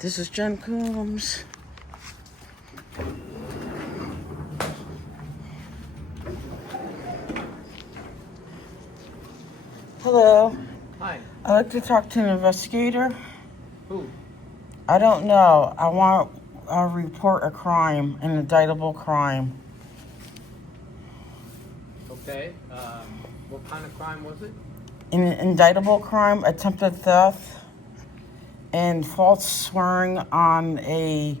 This is Jen Coombs. Hello. Hi. I'd like to talk to an investigator. Who? I don't know. I want to report a crime, an indictable crime. Okay. What kind of crime was it? An indictable crime, attempted theft, and false swearing on a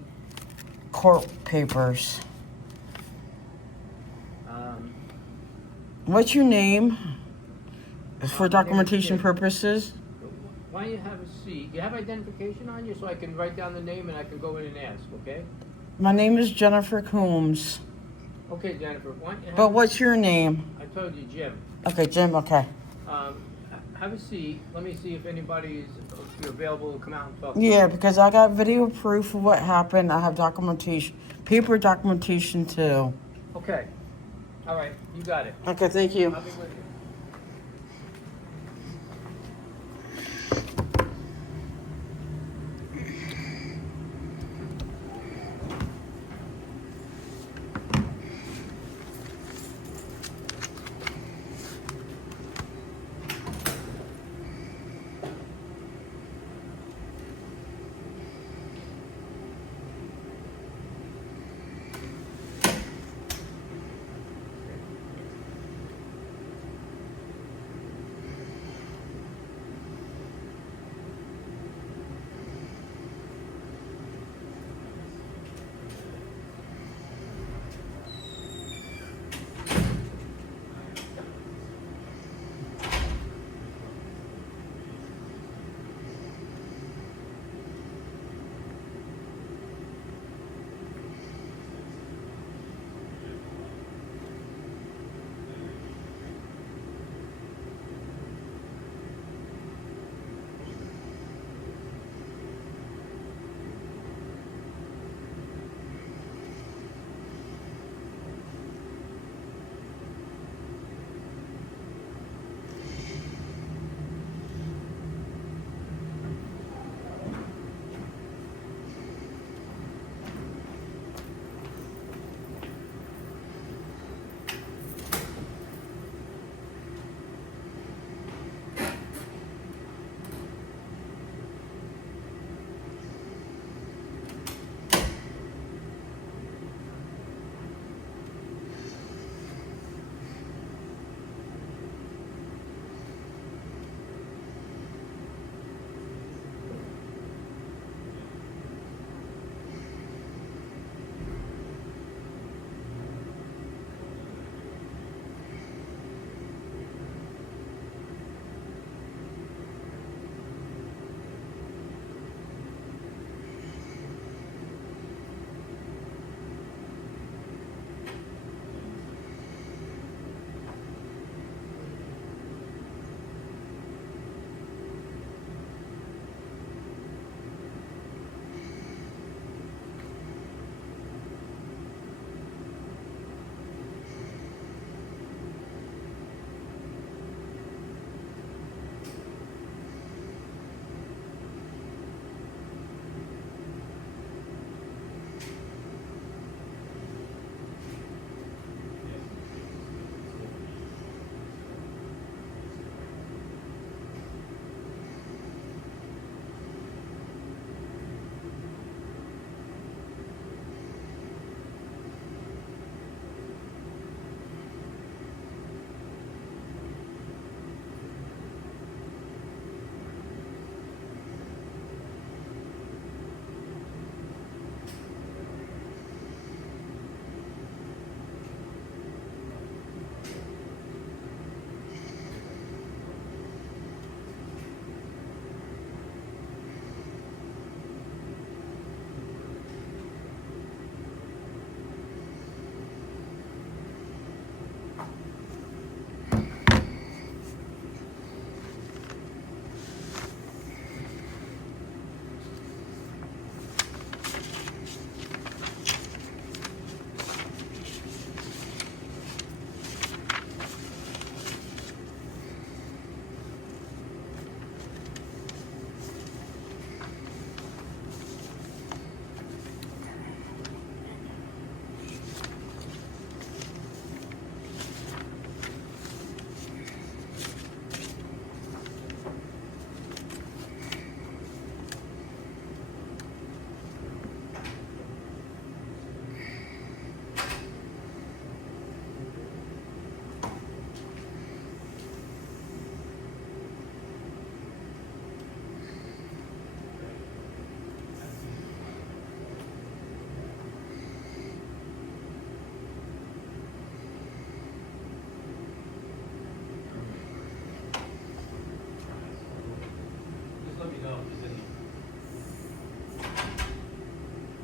court papers. What's your name? For documentation purposes. Why don't you have a seat? You have identification on you so I can write down the name and I can go in and ask, okay? My name is Jennifer Coombs. Okay, Jennifer. Why don't you have But what's your name? I told you, Jim. Okay, Jim, okay. Have a seat. Let me see if anybody's available to come out and talk to Yeah, you. because I got video proof of what happened. I have documentation, paper documentation too. Okay. All right. You got it. Okay, thank you. I'll be with you.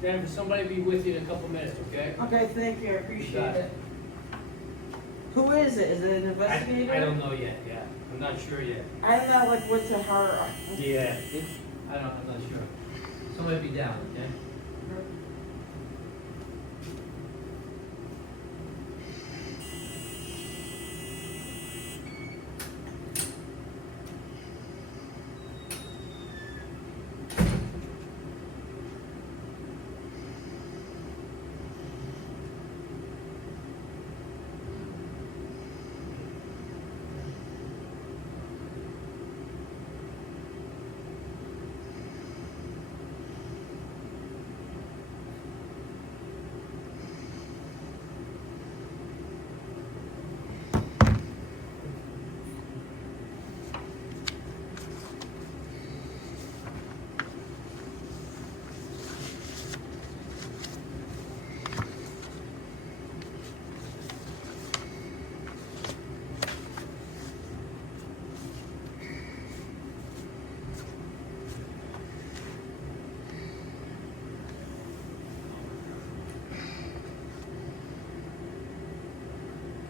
Jennifer, somebody be with you in a couple minutes, okay? Okay, thank you, I appreciate got it. it. Who is it? Is it an investigator? I don't know yet, yeah. I'm not sure yet. I don't know, like, what's a her? Yeah. I'm not sure. Somebody be down, okay?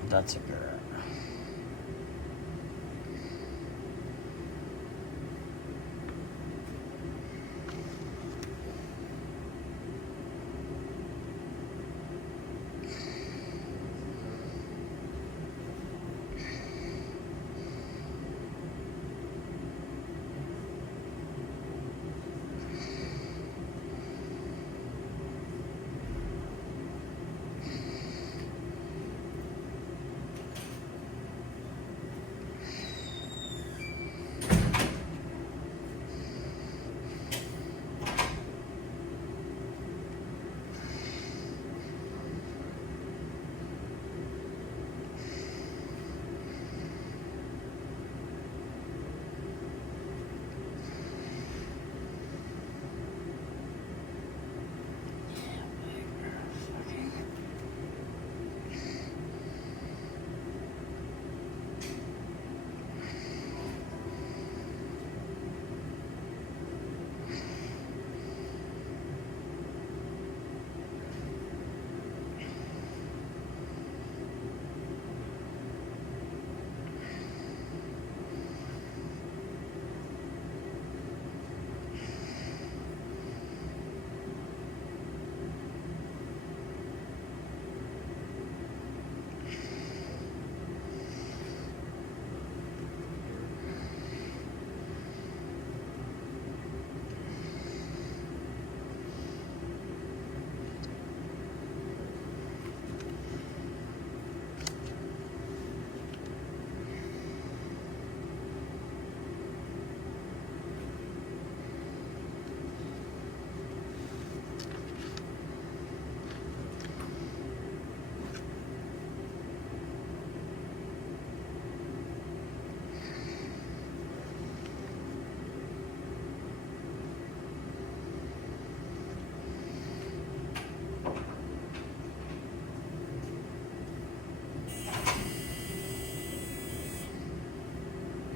That's a girl.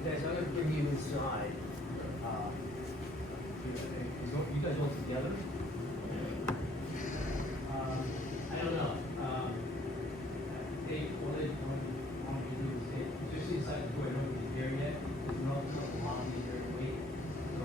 Guys, I'm gonna bring you inside. You guys all together? I don't know. What they want to do is just inside the door, I don't think it's there yet. There's no lobby there to wait. So,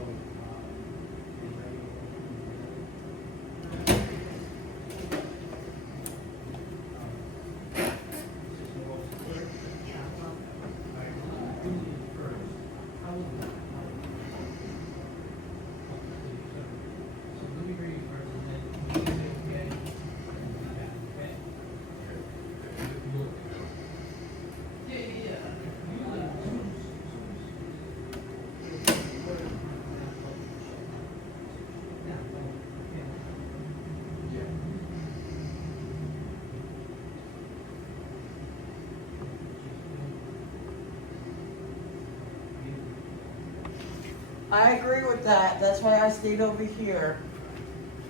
I agree with that. That's why I stayed over here.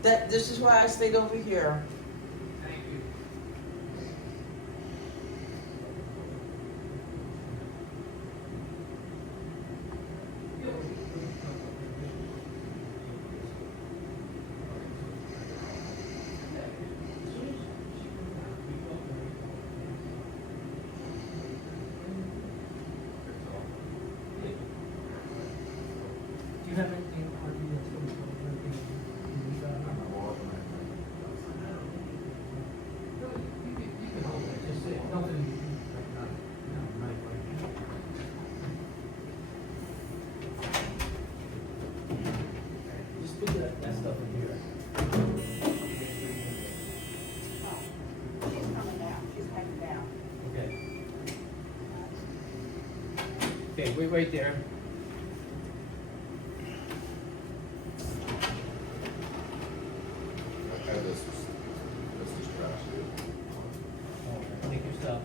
This is why I stayed over here. thank you. have anything on you that's going to be anything you need on I'm it? not walking right now. No, you can hold it, just say, nothing, like, not, no, right, right. Just put that stuff in here. She's coming down, she's heading down. Okay. Okay, wait right there. I have this is trash, dude. Take your stuff.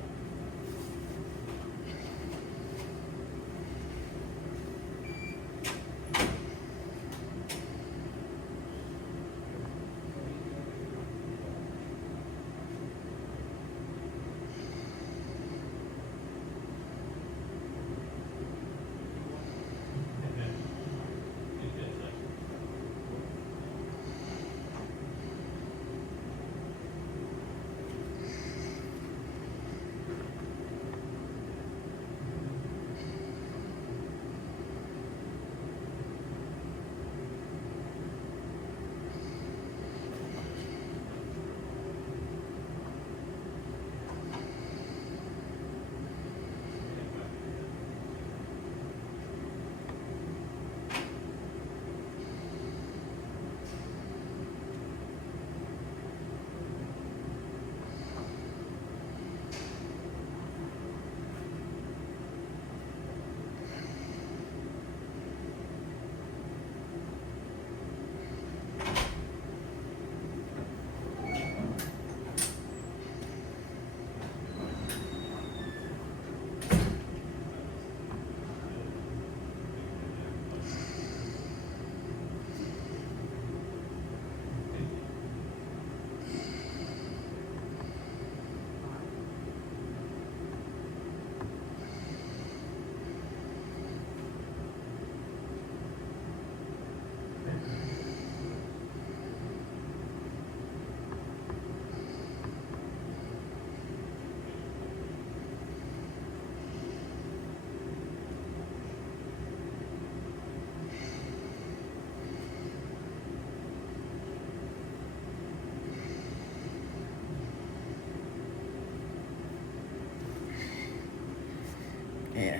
Yeah.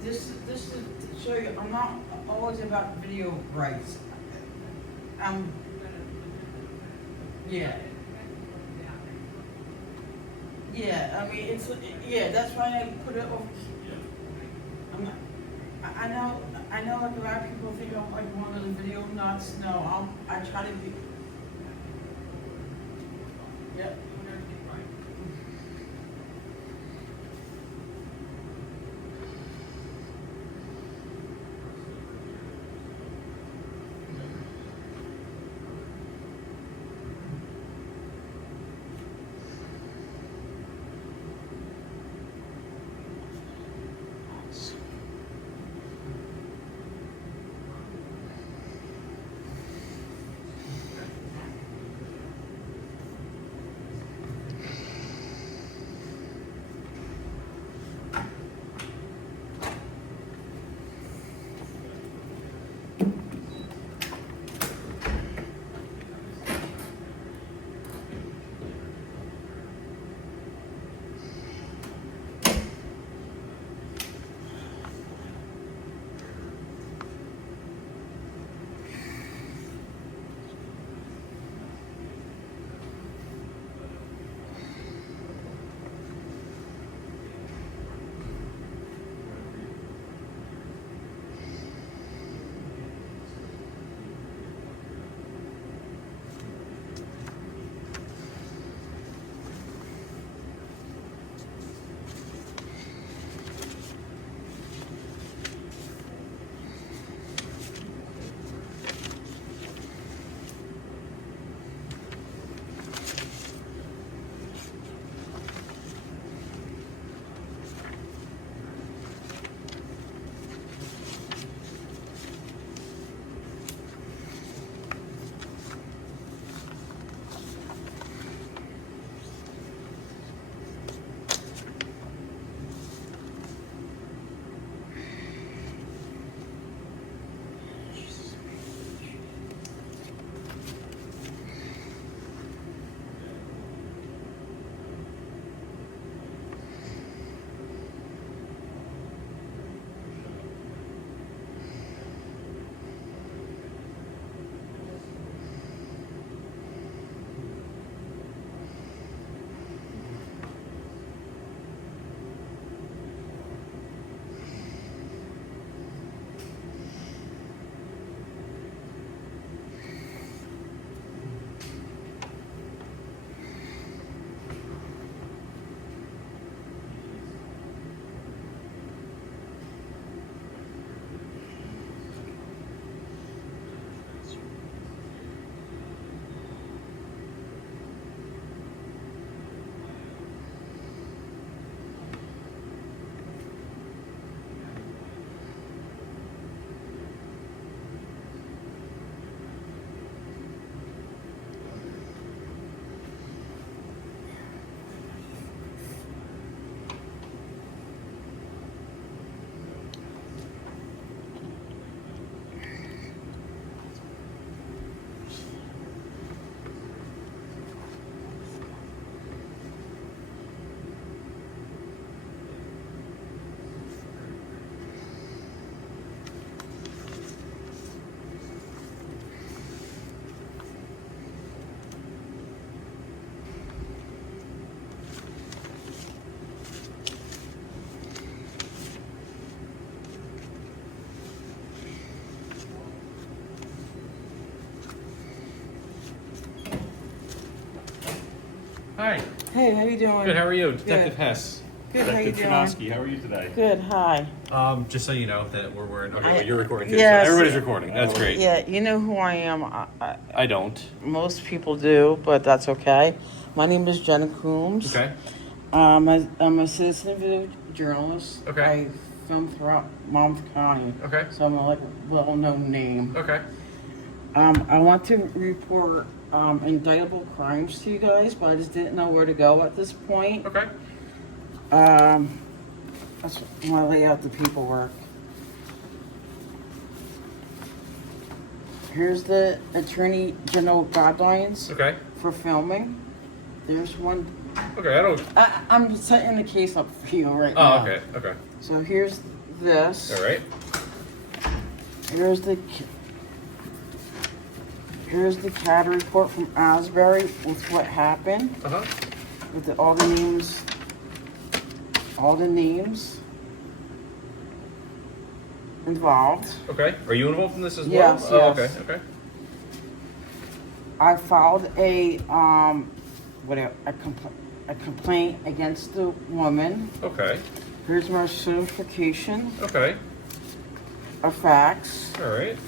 This is to show you, I'm not always about video rights. Yeah. Yeah, I mean, it's, yeah, that's why I put it over. I'm not, I know like a lot of people think I'm like one of those video nuts. No, I try to be. Yep. Hi. Hey, how you doing? Good. How are you, Good. Detective Hess? Good, how you doing? Chudovsky, how are you today? Good, hi. Just so you know that we're in. Okay, well, you're recording too. Yes. So everybody's recording. That's great. Yeah, you know who I am. I don't. Most people do, but that's okay. My name is Jenna Coombs. Okay. I'm a citizen video journalist. Okay. I film throughout Monmouth County. Okay. So I'm a well-known name. Okay. I want to report indictable crimes to you guys, but I just didn't know where to go at this point. Okay. That's when I lay out the paperwork. Here's the Attorney General guidelines Okay. for filming. There's one. Okay. I don't. I'm setting the case up for you right now. Oh, okay. Okay. So here's this. All right. Here's the CAD report from Asbury with what happened, Uh huh. with all the names involved. Okay. Are you involved in this as Yes, well? Oh, yes. okay. Okay. I filed a complaint against the woman. Okay. Here's my certification Okay. of facts. All right.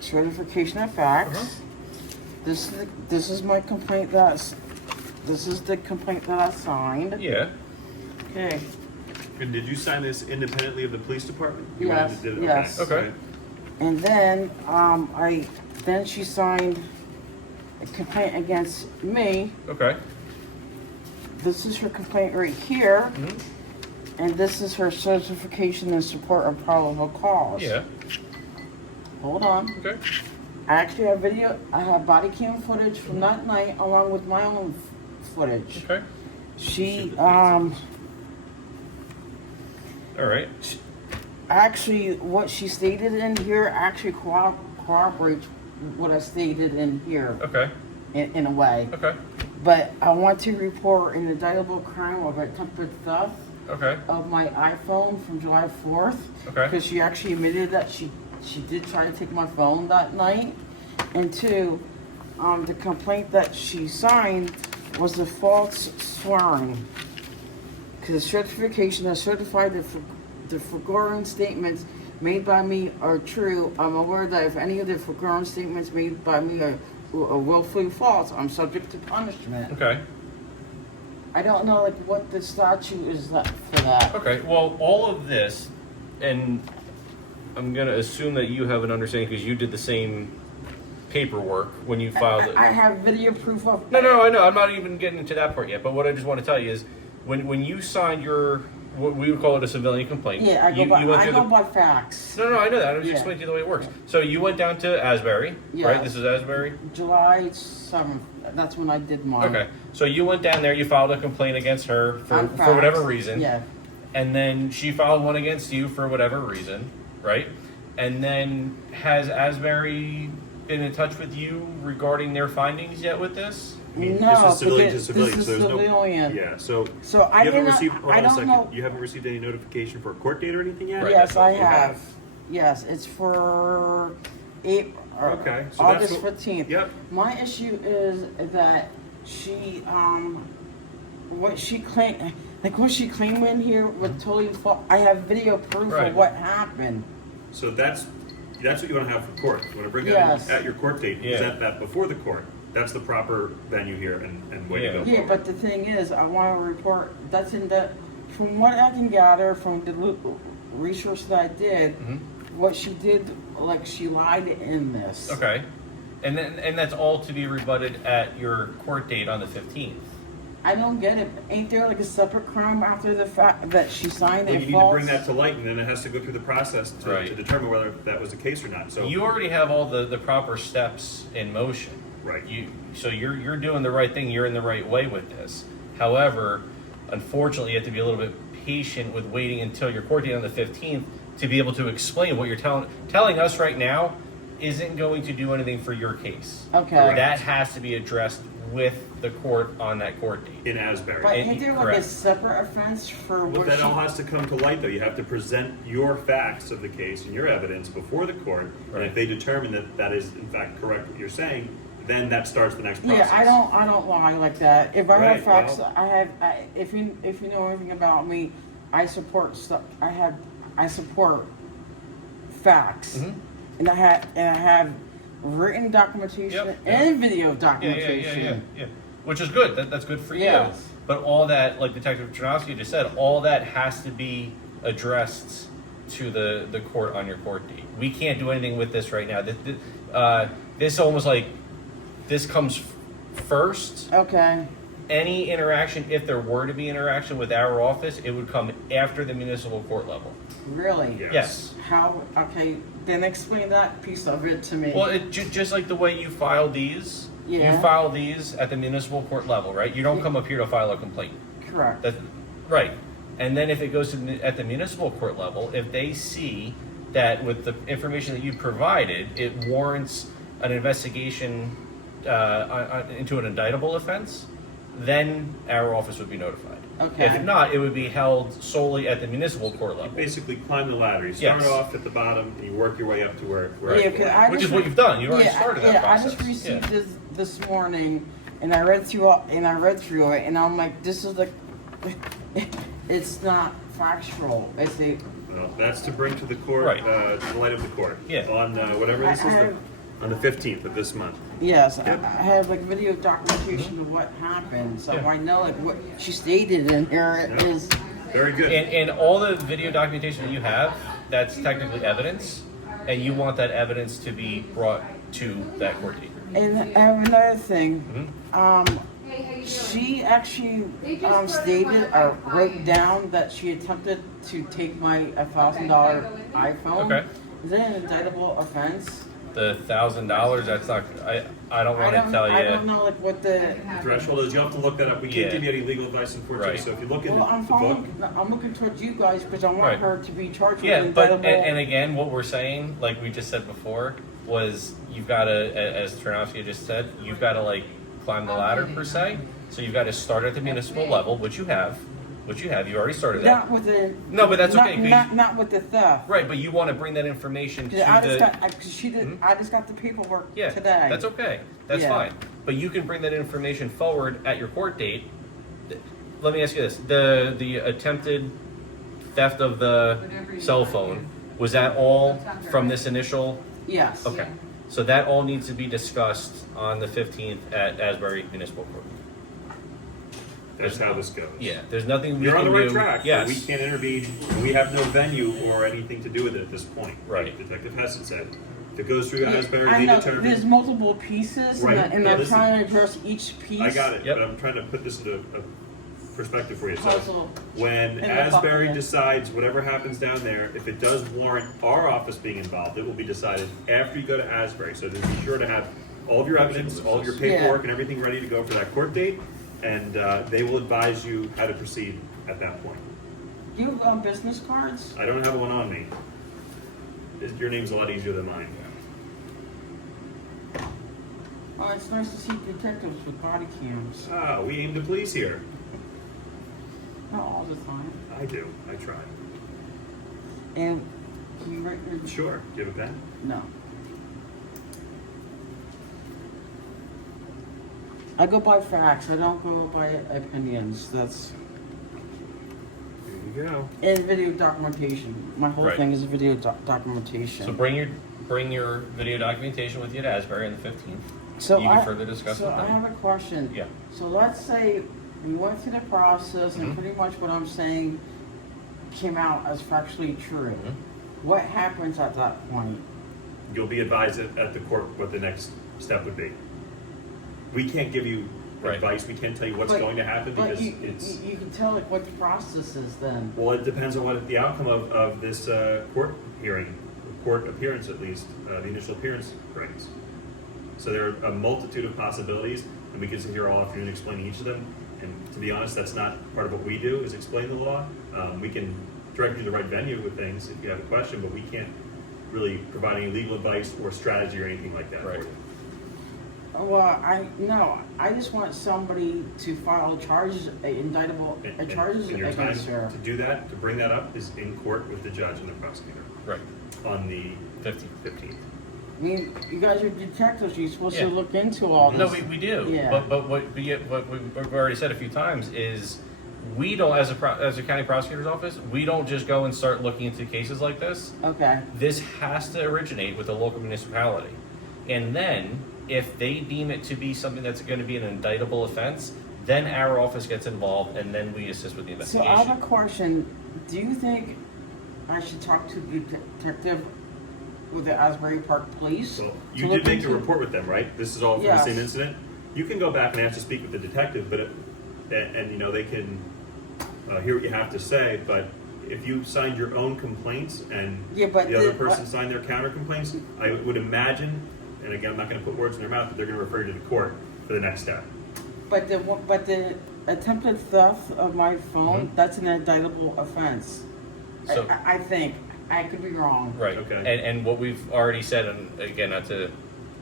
Certification of facts. Uh-huh. This is my complaint this is the complaint that I signed. Yeah. Okay. And did you sign this independently of the police department? Yes, yes. Okay. And then then she signed a complaint against me. Okay. This is her complaint right here. Mhm. And this is her certification in support of probable cause. Yeah. Hold on. Okay. I actually have video. I have body cam footage from that night along with my own footage. Okay. She All right. actually what she stated in here actually corroborates what I stated in here Okay. in a way. Okay. But I want to report an indictable crime of attempted theft Okay. of my iPhone from July 4th. Okay. Because she actually admitted that she did try to take my phone that night. And two, the complaint that she signed was the false swearing. Because the certification has certified that the foregoing statements made by me are true. I'm aware that if any of the foregoing statements made by me are willfully false, I'm subject to punishment. Okay. I don't know like what the statute is for that. Okay. Well, all of this, and I'm gonna assume that you have an understanding because you did the same paperwork when you filed it. I have video proof of. No, I know. I'm not even getting into that part yet. But what I just want to tell you is, when you signed your, what we would call it a civilian complaint. Yeah, I go by facts. No, I know that. I was Yeah. explaining to you the way it works. So you went down to Asbury, right? Yes. This is Asbury. July 7th. That's when I did mine. Okay. So you went down there. You filed a complaint against her for On whatever facts. reason. Yeah. And then she filed one against you for whatever reason, right? And then has Asbury been in touch with you regarding their findings yet with this? I mean, No, this is civilian to this civilian, is so there's civilian. no. Yeah, so. So I you haven't did not. received, hold I on a don't second. know. You haven't received any notification for a court date or anything yet? Right. Yes, I You have. Yes, it's for Okay, so that's August what- 15th. Yep. My issue is that she what she claimed in here was totally false. I have video proof Right. of what happened. So that's what you want to have for court. You want to bring that Yes. in at your court date, Yeah. present that before the court. That's the proper venue here and way to go. Yeah, but the thing is, I want to report. That's in the. From what I can gather from the research that I did, what she did, like she lied in this. Okay. And that's all to be rebutted at your court date on the 15th. I don't get it. Ain't there like a separate crime after the fact that she signed Well, a you need to false? bring that to light, and then it has to go through the process to Right. determine whether that was the case or not. So You already have all the proper steps in motion. Right. So you're doing the right thing. You're in the right way with this. However, unfortunately, you have to be a little bit patient with waiting until your court date on the 15th to be able to explain what you're telling us right now isn't going to do anything for your case. Okay. That has to be addressed with the court on that court date. in Asbury. But ain't there like a Correct. separate offense for Well, what that she? all has to come to light, though. You have to present your facts of the case and your evidence before the court, and Right. if they determine that that is in fact correct what you're saying, then that starts the next process. Yeah, I don't lie like that. If I Right, have facts, well- if you know anything about me, I support stuff. I support facts, Mhm. and I have written documentation Yep, and video Yeah, documentation. yeah. Which is good. That's good for you. Yes. But all that, like Detective Chernowski just said, all that has to be addressed to the court on your court date. We can't do anything with this right now. This almost like this comes first. Okay. Any interaction, if there were to be interaction with our office, it would come after the municipal court level. Really? Yeah. Yes. How? Okay. Then explain that piece of it to me. Well, just like the way you file these, Yeah. you file these at the municipal court level, right? You don't come up here to file a complaint. Correct. That, right. And then if it goes to at the municipal court level, if they see that with the information that you provided, it warrants an investigation into an indictable offense, then our office would be notified. Okay. If not, it would be held solely at the municipal court You level, basically climb the ladder. You start Yes. off at the bottom and you work your way up to where Yeah, you 'cause are. which is what you've done. You already started that I process. just received Yeah. this morning, and I read through it, and I'm like, this is like, it's not factual. It's a Well, that's to bring to the court, Right. to the light of the court. Yeah. On whatever this I is, have- on the 15th of this month. yes. Yep. I have like video documentation of what happened, so Yeah. I know like what she stated in here Yeah. is. Very good. And all the video documentation that you have, that's technically evidence, and you want that evidence to be brought to that court date. And I have another thing. Mhm. She actually stated or wrote down that she attempted to take my $1,000 iPhone. Okay. Is that an indictable offense? The $1,000, that's not. I don't want to tell you. I don't know like what the. Threshold is, you'll have to look that up. We can't Yeah. give you any legal advice, unfortunately. Right. So if you look in Well, the I'm book, I'm looking towards you guys because I want Right. her to be charged Yeah, with but indictable. and again, what we're saying, like we just said before, was you've got to, as Tarnowski just said, you've got to like climb the ladder per se. So you've got to start at the municipal level, which you have. You already started that. Not with the. No, but that's not, okay, 'cause Not with the theft. Right, but you want to bring that information to 'Cause I just the. got. Cause she did. Mhm. I just got the paperwork Yeah, today. that's okay. That's Yeah. fine. But you can bring that information forward at your court date. Let me ask you this: the attempted theft of the cell phone, was that all from this initial? Yes. Okay, so that all needs to be discussed on the 15th at Asbury Municipal Court. that's how this goes. Yeah, there's nothing we You're can on the right do. track. but Yes. We can't intervene. And we have no venue or anything to do with it at this point. Right. Like Detective Hessen said. If it goes through Asbury, I they know determine. there's multiple pieces, Right. and Yeah, I'm listen. trying to address each piece. I got it, Yep. but I'm trying to put this into a perspective for you. So Puzzle. when In the Asbury bucket. decides whatever happens down there, if it does warrant our office being involved, it will be decided after you go to Asbury. So just be sure to have all of your evidence, all of your paperwork, and everything ready to go for that court date, and they will advise you how to proceed at that point. Do you have business cards? I don't have one on me. Your name's a lot easier than mine. Oh, it's nice to see detectives with body cams. Ah, we aim to please here. Not all the time. I do. I try. And can you write your? Sure. Do you have a pen? No. I go by facts. I don't go by opinions. That's Here you go. and video documentation. My whole Right. thing is video documentation. So bring your video documentation with you to Asbury on the 15th. So you can I, further discuss so with I them. have a question. Yeah. So let's say we went through the process and Mhm. pretty much what I'm saying came out as factually true. Mhm. What happens at that point? You'll be advised at the court what the next step would be. We can't give you Right. advice. We can't tell you what's But- going to happen But because you, it's. you can tell like what the process is then. Well, it depends on what the outcome of this court hearing, court appearance at least, the initial appearance brings. So there are a multitude of possibilities, and we could sit here all afternoon explaining each of them. And to be honest, that's not part of what we do, is explain the law. We can direct you to the right venue with things if you have a question, but we can't really provide any legal advice or strategy or anything like that. Right. For you. Well, I just want somebody to file charges, indictable charges And your time against her. to do that, to bring that up, is in court with the judge and the prosecutor Right. on the 15th. 15th. mean, you guys are detectives, you're supposed to Yeah. look into all this. No, we do. Yeah. But what we've already said a few times is we don't, as a county prosecutor's office, we don't just go and start looking into cases like this. Okay, This has to originate with the local municipality. And then, if they deem it to be something that's going to be an indictable offense, then our office gets involved and then we assist with the so investigation. I have a question, do you think I should talk to the detective with the Asbury Park Police? So to you look did make a into- report with them, right? This is all from Yes. the same incident? You can go back and ask to speak with the detective, but, and you know, they can hear what you have to say, but if you signed your own complaints and Yeah, but the other the- person signed their counter complaints, I would imagine, and again, I'm not gonna put words in their mouth, but they're gonna refer you to the court for the next step. But the attempted theft of my phone, Mhm. that's an indictable offense. So- I think, I could be wrong. Right. Okay. And what we've already said, and again, not to,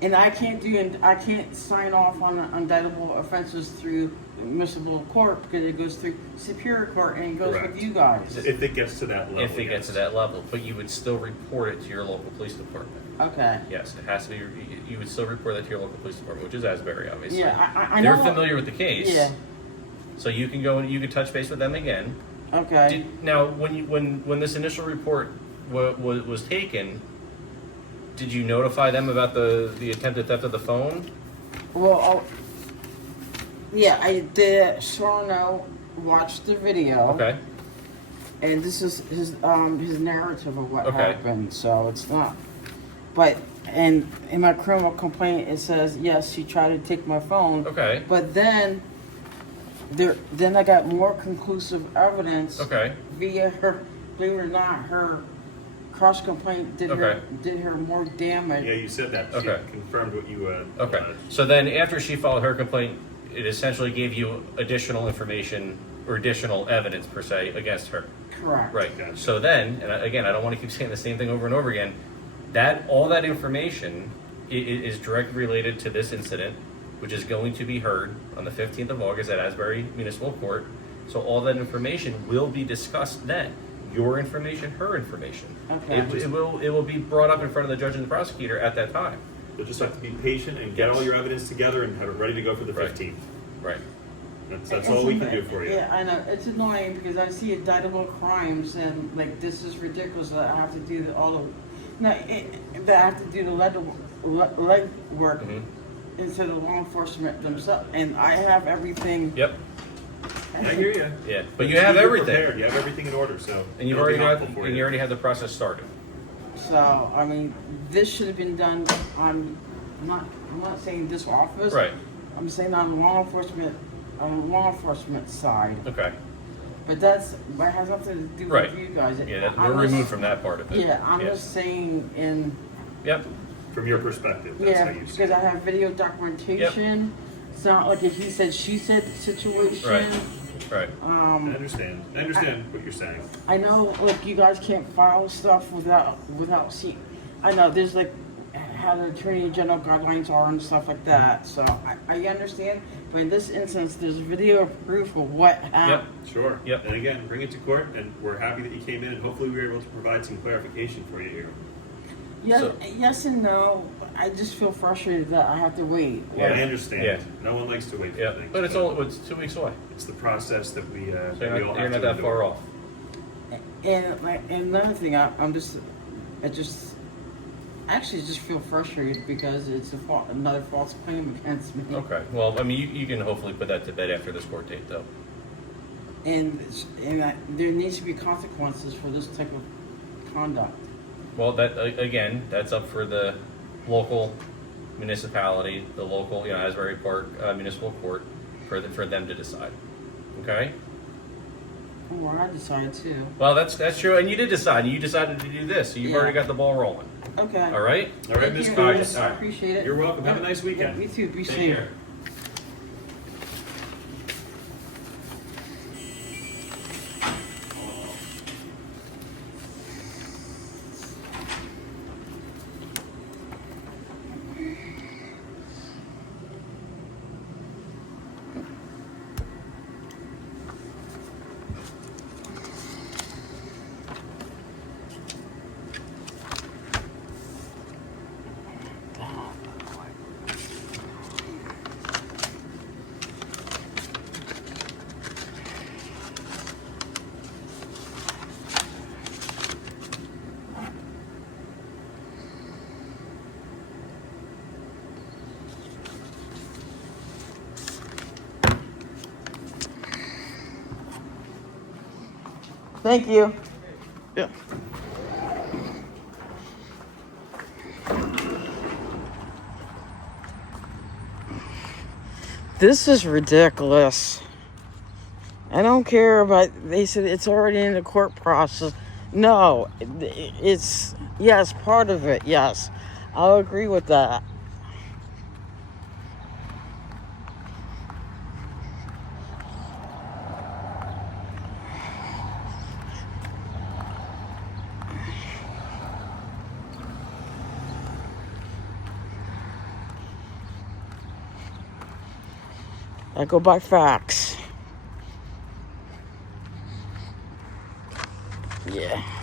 And I can't sign off on indictable offenses through municipal court because it goes through Superior Court and it goes Correct. with you guys. If it gets to that level. if it gets to yes. that level, but you would still report it to your local police department. Okay. Yes, it has to be, you would still report that to your local police department, which is Asbury, obviously. Yeah, I They're know. familiar with the case. Yeah, So you can go and you can touch base with them again. okay. Now, when this initial report was taken, did you notify them about the attempted theft of the phone? Well, yeah, I did. Sorno watched the video. Okay. And this is his narrative of what Okay. happened. So it's not. But and in my criminal complaint it says yes, she tried to take my phone. Okay. But then then I got more conclusive evidence Okay. via her. Believe it or not, her cross complaint did her more damage. Yeah, you said that. She Okay. confirmed what you, Okay. So then, after she filed her complaint, it essentially gave you additional information or additional evidence per se against her. Correct. Right. Gotcha. So then, and again, I don't want to keep saying the same thing over and over again. That all that information is directly related to this incident, which is going to be heard on the 15th of August at Asbury Municipal Court. So all that information will be discussed then. Your information, her information. Okay. It will be brought up in front of the judge and the prosecutor at that time. You'll just have to be patient and get all your evidence together and have it ready to go for the Right. 15th. Right. That's all we can do for you. Yeah, I know. It's annoying because I see indictable crimes and like this is ridiculous that I have to do all of that I have to do the leg work Mhm. instead of law enforcement themselves. And I have everything. Yep. I hear you. Yeah. But you have You're everything, prepared. You have everything in order, so and you've it'll be already had, helpful for and you already had the process started. So I mean, this should have been done on. I'm not saying this office. Right. I'm saying on the law enforcement side. Okay. But that has nothing to do Right. with you guys. Yeah. That, I'm we're just- removed from that part of it. Yeah, I'm just saying in. Yep. From your perspective, that's Yeah, how you see because it. I have video documentation. It's not like a he said, she said situation. Right. Right. I understand. I understand what you're saying. I know, like, you guys can't file stuff without see. I know there's like how the attorney general guidelines are and stuff like that. So I understand, but in this instance, there's video proof of what happened. Sure. Yep. And again, bring it to court, and we're happy that you came in, and hopefully we were able to provide some clarification for you here. Yes, So- yes and no. I just feel frustrated that I have to wait. I Yeah. understand. Yeah. No one likes to wait for Yeah. things. But it's 2 weeks away. It's the process that we, So that we you're all not, have to that endure. far off. And like another thing, I actually just feel frustrated because it's another false claim against me. Okay. Well, I mean, you can hopefully put that to bed after this court date, though. And there needs to be consequences for this type of conduct. Well, that again, that's up for the local municipality, the local, Asbury Park Municipal Court, for them to decide. Okay. Or I decided to. Well, that's true, and you did decide. You decided to do this, so you've Yeah. already got the ball rolling. Okay. All right. All right, Thank Ms. you. Curtis. I appreciate it. You're welcome. Have a nice Yeah, weekend. you too. Be Take safe. care. Thank you. Yeah. This is ridiculous. I don't care about, they said it's already in the court process. No, it's, yes, part of it, yes. I'll agree with that. I go by facts. Yeah.